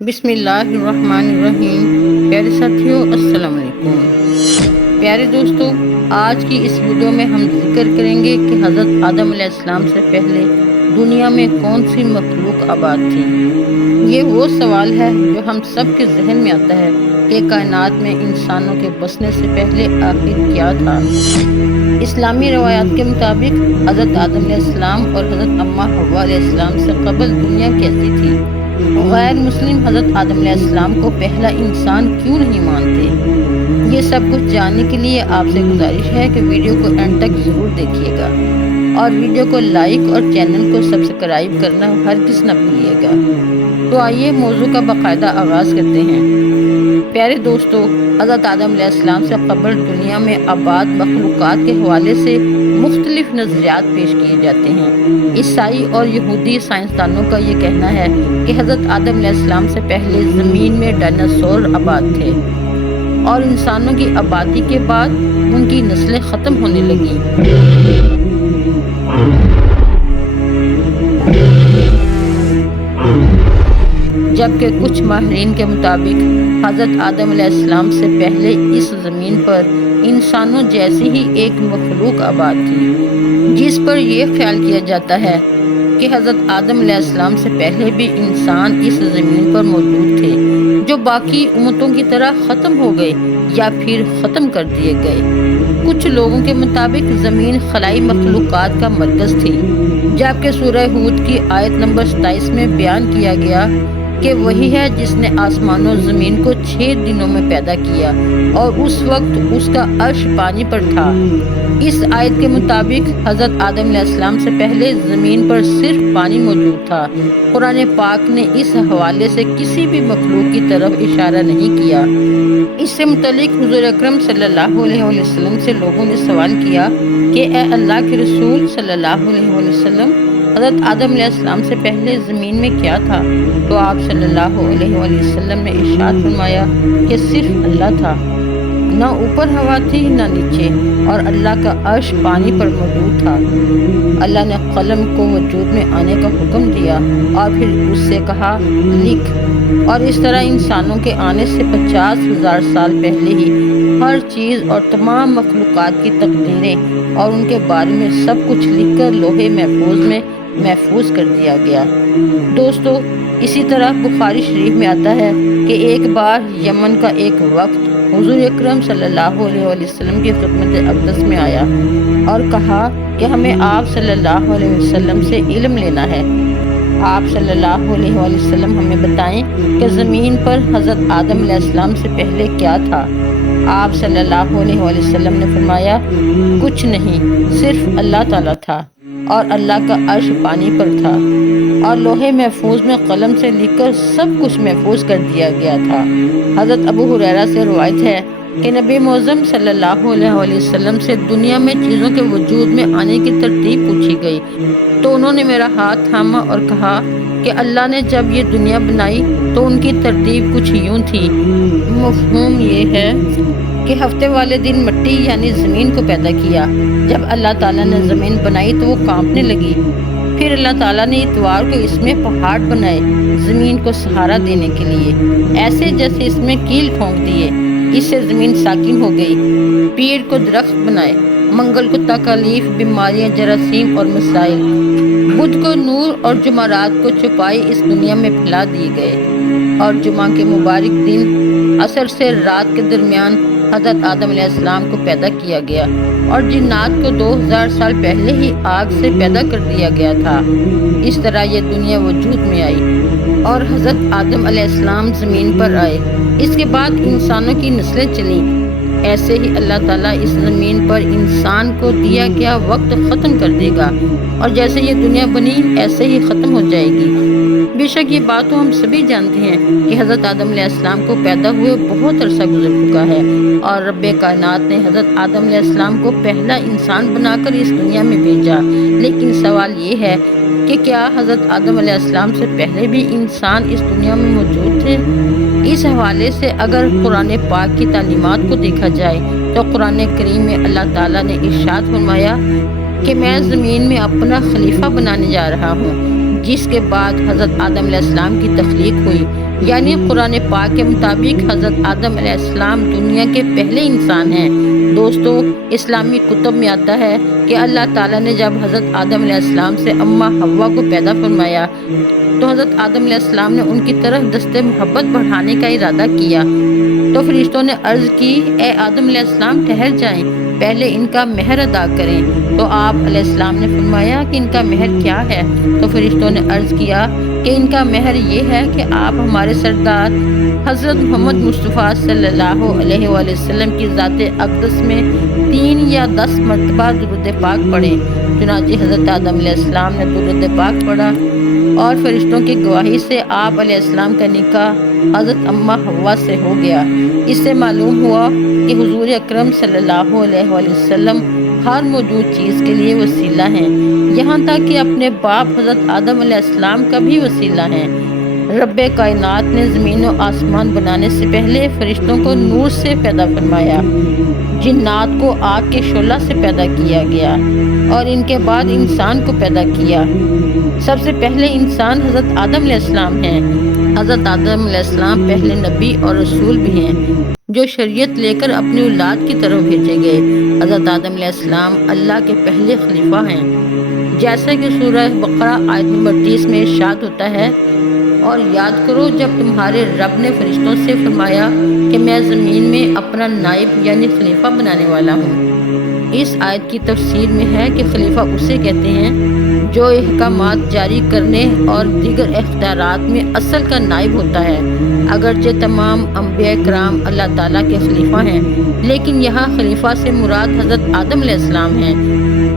بسم اللہ الرحمن الرحیم۔ پیارے ساتھیوں، السلام علیکم۔ پیارے دوستوں، آج کی اس ویڈیو میں ہم ذکر کریں گے کہ حضرت آدم علیہ السلام سے پہلے دنیا میں کون سی مخلوق آباد تھی۔ یہ وہ سوال ہے جو ہم سب کے ذہن میں آتا ہے کہ کائنات میں انسانوں کے بسنے سے پہلے آخر کیا تھا۔ اسلامی روایات کے مطابق حضرت آدم علیہ السلام اور حضرت اماں حوا علیہ السلام سے قبل دنیا کیسی تھی۔ غیر مسلم حضرت آدم علیہ السلام کو پہلا انسان کیوں نہیں مانتے؟ یہ سب کچھ جاننے کے لیے آپ سے گزارش ہے کہ ویڈیو کو اینڈ تک ضرور دیکھیے گا اور ویڈیو کو لائک اور چینل کو سبسکرائب کرنا ہرگز نہ بھولیے گا۔ تو آئیے موضوع کا باقاعدہ آغاز کرتے ہیں۔ پیارے دوستو، حضرت آدم علیہ السلام سے قبل دنیا میں آباد مخلوقات کے حوالے سے مختلف نظریات پیش کیے جاتے ہیں۔ عیسائی اور یہودی سائنسدانوں کا یہ کہنا ہے کہ حضرت آدم علیہ السلام سے پہلے زمین میں ڈائناسور آباد تھے اور انسانوں کی آبادی کے بعد ان کی نسلیں ختم ہونے لگیں۔ جبکہ کچھ ماہرین کے مطابق حضرت آدم علیہ السلام سے پہلے اس زمین پر انسانوں جیسی ہی ایک مخلوق آباد تھی، جس پر یہ خیال کیا جاتا ہے کہ حضرت آدم علیہ السلام سے پہلے بھی انسان اس زمین پر موجود تھے، جو باقی امتوں کی طرح ختم ہو گئے یا پھر ختم کر دیے گئے۔ کچھ لوگوں کے مطابق زمین خلائی مخلوقات کا مرکز تھی، جبکہ سورہ ہود کی آیت نمبر 27 میں بیان کیا گیا کہ وہی ہے جس نے آسمان و زمین کو 6 دنوں میں پیدا کیا اور اس وقت اس کا عرش پانی پر تھا۔ اس آیت کے مطابق حضرت آدم علیہ السلام سے پہلے زمین پر صرف پانی موجود تھا۔ قرآن پاک نے اس حوالے سے کسی بھی مخلوق کی طرف اشارہ نہیں کیا۔ اس سے متعلق حضور اکرم صلی اللہ علیہ وسلم سے لوگوں نے سوال کیا کہ اے اللہ کے رسول صلی اللہ علیہ وسلم، حضرت آدم علیہ السلام سے پہلے زمین میں کیا تھا؟ تو آپ صلی اللہ علیہ وسلم نے ارشاد فرمایا کہ صرف اللہ تھا، نہ اوپر ہوا تھی نہ نیچے، اور اللہ کا عرش پانی پر موجود تھا۔ اللہ نے قلم کو وجود میں آنے کا حکم دیا اور پھر اس سے کہا لکھ، اور اس طرح انسانوں کے آنے سے 50,000 سال پہلے ہی ہر چیز اور تمام مخلوقات کی تقدیریں اور ان کے بارے میں سب کچھ لکھ کر لوح محفوظ میں محفوظ کر دیا گیا۔ دوستو، اسی طرح بخاری شریف میں آتا ہے کہ ایک بار یمن کا ایک وقت حضور اکرم صلی اللہ علیہ وسلم کی خدمت اقدس میں آیا اور کہا کہ ہمیں آپ صلی اللہ علیہ وسلم سے علم لینا ہے۔ آپ صلی اللہ علیہ وسلم ہمیں بتائیں کہ زمین پر حضرت آدم علیہ السلام سے پہلے کیا تھا؟ آپ صلی اللہ علیہ وسلم نے فرمایا کچھ نہیں، صرف اللہ تعالیٰ تھا اور اللہ کا عرش پانی پر تھا اور لوح محفوظ میں قلم سے لکھ کر سب کچھ محفوظ کر دیا گیا تھا۔ حضرت ابو ہریرہ سے روایت ہے کہ نبی معظم صلی اللہ علیہ وسلم سے دنیا میں چیزوں کے وجود میں آنے کی ترتیب پوچھی گئی تو انہوں نے میرا ہاتھ تھاما اور کہا کہ اللہ نے جب یہ دنیا بنائی تو ان کی ترتیب کچھ یوں تھی۔ مفہوم یہ ہے کہ ہفتے والے دن مٹی یعنی زمین کو پیدا کیا۔ جب اللہ تعالیٰ نے زمین بنائی تو وہ کانپنے لگی۔ پھر اللہ تعالیٰ نے اتوار کو اس میں پہاڑ بنائے زمین کو سہارا دینے کے لیے، ایسے جیسے اس میں کیل ٹھونک دیے، اس سے زمین ساکن ہو گئی۔ پیر کو درخت بنائے، منگل کو تکالیف، بیماریاں، جراثیم اور مسائل، بدھ کو نور اور جمعرات کو چھپائی اس دنیا میں پھیلا دیے گئے، اور جمعہ کے مبارک دن عصر سے رات کے درمیان حضرت آدم علیہ السلام کو پیدا کیا گیا، اور جنات کو 2000 سال پہلے ہی آگ سے پیدا کر دیا گیا تھا۔ اس طرح یہ دنیا وجود میں آئی اور حضرت آدم علیہ السلام زمین پر آئے۔ اس کے بعد انسانوں کی نسلیں چلیں۔ ایسے ہی اللہ تعالیٰ اس زمین پر انسان کو دیا گیا وقت ختم کر دے گا، اور جیسے یہ دنیا بنی ایسے ہی ختم ہو جائے گی۔ بے شک یہ بات تو ہم سبھی جانتے ہیں کہ حضرت آدم علیہ السلام کو پیدا ہوئے بہت عرصہ گزر چکا ہے، اور رب کائنات نے حضرت آدم علیہ السلام کو پہلا انسان بنا کر اس دنیا میں بھیجا۔ لیکن سوال یہ ہے کہ کیا حضرت آدم علیہ السلام سے پہلے بھی انسان اس دنیا میں موجود تھے؟ اس حوالے سے اگر قرآن پاک کی تعلیمات کو دیکھا جائے تو قرآن کریم میں اللہ تعالیٰ نے ارشاد فرمایا کہ میں زمین میں اپنا خلیفہ بنانے جا رہا ہوں، جس کے بعد حضرت آدم علیہ السلام کی تخلیق ہوئی۔ یعنی قرآن پاک کے مطابق حضرت آدم علیہ السلام دنیا کے پہلے انسان ہیں۔ دوستو، اسلامی کتب میں آتا ہے کہ اللہ تعالیٰ نے جب حضرت آدم علیہ السلام سے اماں حوا کو پیدا فرمایا تو حضرت آدم علیہ السلام نے ان کی طرف دست محبت بڑھانے کا ارادہ کیا تو فرشتوں نے عرض کی، اے آدم علیہ السلام ٹھہر جائیں، پہلے ان کا مہر ادا کریں۔ تو آپ علیہ السلام نے فرمایا کہ ان کا مہر کیا ہے؟ تو فرشتوں نے عرض کیا کہ ان کا مہر یہ ہے کہ آپ ہمارے سردار حضرت محمد مصطفیٰ صلی اللہ علیہ وآلہ وسلم کی ذات اقدس میں 3 یا 10 مرتبہ درود پاک پڑھیں۔ چنانچہ حضرت آدم علیہ السلام نے درود پاک پڑھا اور فرشتوں کی گواہی سے آپ علیہ السلام کا نکاح حضرت اماں حوا سے ہو گیا۔ اس سے معلوم ہوا کہ حضور اکرم صلی اللہ علیہ وآلہ وسلم ہر موجود چیز کے لیے وسیلہ ہیں، یہاں تک کہ اپنے باپ حضرت آدم علیہ السلام کا بھی وسیلہ ہیں۔ رب کائنات نے زمین و آسمان بنانے سے پہلے فرشتوں کو نور سے پیدا فرمایا، جنات کو آگ کے شعلہ سے پیدا کیا گیا اور ان کے بعد انسان کو پیدا کیا۔ سب سے پہلے انسان حضرت آدم علیہ السلام ہیں۔ حضرت آدم علیہ السلام پہلے نبی اور رسول بھی ہیں جو شریعت لے کر اپنی اولاد کی طرف بھیجے گئے۔ حضرت آدم علیہ السلام اللہ کے پہلے خلیفہ ہیں، جیسا کہ سورہ بقرہ آیت نمبر 30 میں ارشاد ہوتا ہے، اور یاد کرو جب تمہارے رب نے فرشتوں سے فرمایا کہ میں زمین میں اپنا نائب یعنی خلیفہ بنانے والا ہوں۔ اس آیت کی تفسیر میں ہے کہ خلیفہ اسے کہتے ہیں جو احکامات جاری کرنے اور دیگر اختیارات میں اصل کا نائب ہوتا ہے۔ اگرچہ تمام انبیاء کرام اللہ تعالیٰ کے خلیفہ ہیں، لیکن یہاں خلیفہ سے مراد حضرت آدم علیہ السلام ہیں،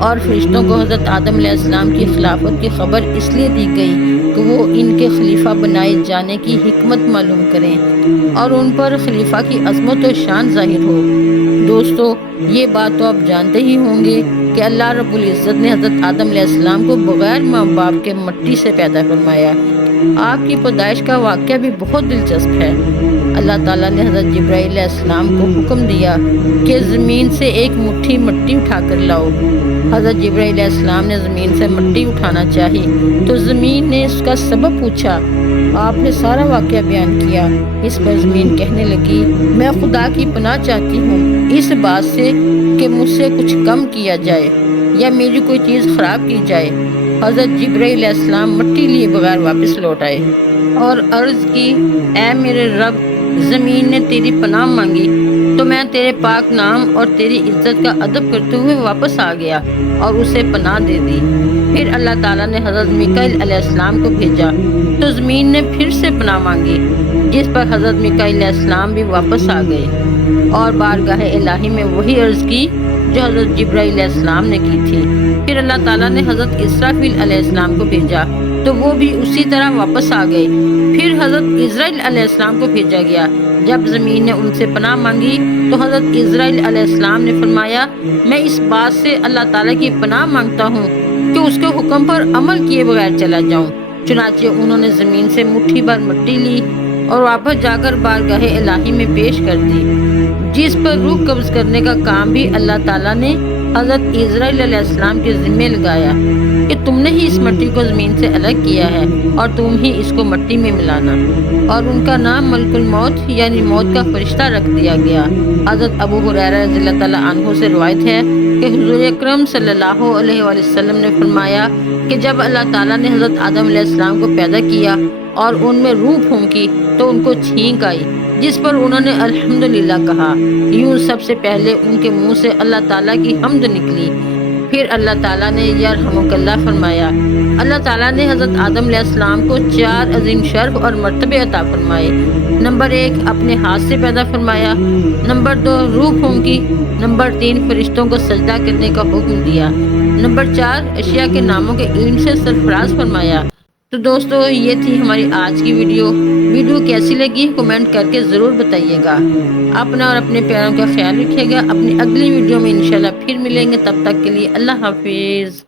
اور فرشتوں کو حضرت آدم علیہ السلام کی خلافت کی خبر اس لیے دی گئی کہ وہ ان کے خلیفہ بنائے جانے کی حکمت معلوم کریں اور ان پر خلیفہ کی عظمت و شان ظاہر ہو۔ دوستو، یہ بات تو آپ جانتے ہی ہوں گے کہ اللہ رب العزت نے حضرت آدم علیہ السلام کو بغیر ماں باپ کے مٹی سے پیدا فرمایا۔ آپ کی پیدائش کا واقعہ بھی بہت دلچسپ ہے۔ اللہ تعالیٰ نے حضرت جبرائیل علیہ السلام کو حکم دیا کہ زمین سے ایک مٹھی مٹی اٹھا کر لاؤ۔ حضرت جبرائیل علیہ السلام نے زمین سے مٹی اٹھانا چاہی تو زمین نے اس کا سبب پوچھا۔ آپ نے سارا واقعہ بیان کیا۔ اس پر زمین کہنے لگی، میں خدا کی پناہ چاہتی ہوں اس بات سے کہ مجھ سے کچھ کم کیا جائے یا میری کوئی چیز خراب کی جائے۔ حضرت جبرائیل علیہ السلام مٹی لیے بغیر واپس لوٹ آئے اور عرض کی، اے میرے رب، زمین نے تیری پناہ مانگی تو میں تیرے پاک نام اور تیری عزت کا ادب کرتے ہوئے واپس آ گیا اور اسے پناہ دے دی۔ پھر اللہ تعالیٰ نے حضرت میکائیل علیہ السلام کو بھیجا تو زمین نے پھر سے پناہ مانگی، جس پر حضرت میکائیل علیہ السلام بھی واپس آ گئے اور بارگاہ الہی میں وہی عرض کی جو حضرت جبرائیل علیہ السلام نے کی تھی۔ پھر اللہ تعالیٰ نے حضرت اسرافیل علیہ السلام کو بھیجا تو وہ بھی اسی طرح واپس آ گئے۔ پھر حضرت اسرائیل علیہ السلام کو بھیجا گیا۔ جب زمین نے ان سے پناہ مانگی تو حضرت اسرائیل علیہ السلام نے فرمایا، میں اس بات سے اللہ تعالیٰ کی پناہ مانگتا ہوں کہ اس کے حکم پر عمل کیے بغیر چلا جاؤں۔ چنانچہ انہوں نے زمین سے مٹھی بھر مٹی لی اور واپس جا کر بارگاہ الہی میں پیش کر دی، جس پر روح قبض کرنے کا کام بھی اللہ تعالیٰ نے حضرت اسرائیل علیہ السلام کے ذمہ لگایا کہ تم نے ہی اس مٹی کو زمین سے الگ کیا ہے اور تم ہی اس کو مٹی میں ملانا، اور ان کا نام ملک الموت یعنی موت کا فرشتہ رکھ دیا گیا۔ حضرت ابو ہریرہ رضی اللہ تعالیٰ عنہ سے روایت ہے کہ حضور اکرم صلی اللہ علیہ وآلہ وسلم نے فرمایا کہ جب اللہ تعالیٰ نے حضرت آدم علیہ السلام کو پیدا کیا اور ان میں روح پھونکی تو ان کو چھینک آئی، جس پر انہوں نے الحمدللہ کہا۔ یوں سب سے پہلے ان کے منہ سے اللہ تعالیٰ کی حمد نکلی۔ پھر اللہ تعالیٰ نے یرحمک اللہ فرمایا۔ اللہ تعالیٰ نے حضرت آدم علیہ السلام کو 4 عظیم شرف اور مرتبے عطا فرمائے۔ نمبر 1 اپنے ہاتھ سے پیدا فرمایا، نمبر 2 روح پھونکی، نمبر 3 فرشتوں کو سجدہ کرنے کا حکم دیا، نمبر 4 اشیاء کے ناموں کے علم سے سرفراز فرمایا۔ تو دوستو، یہ تھی ہماری آج کی ویڈیو کیسی لگی کمنٹ کر کے ضرور بتائیے گا۔ اپنا اور اپنے پیاروں کا خیال رکھیے گا۔ اپنی اگلی ویڈیو میں انشاءاللہ پھر ملیں گے، تب تک کے لیے اللہ حافظ۔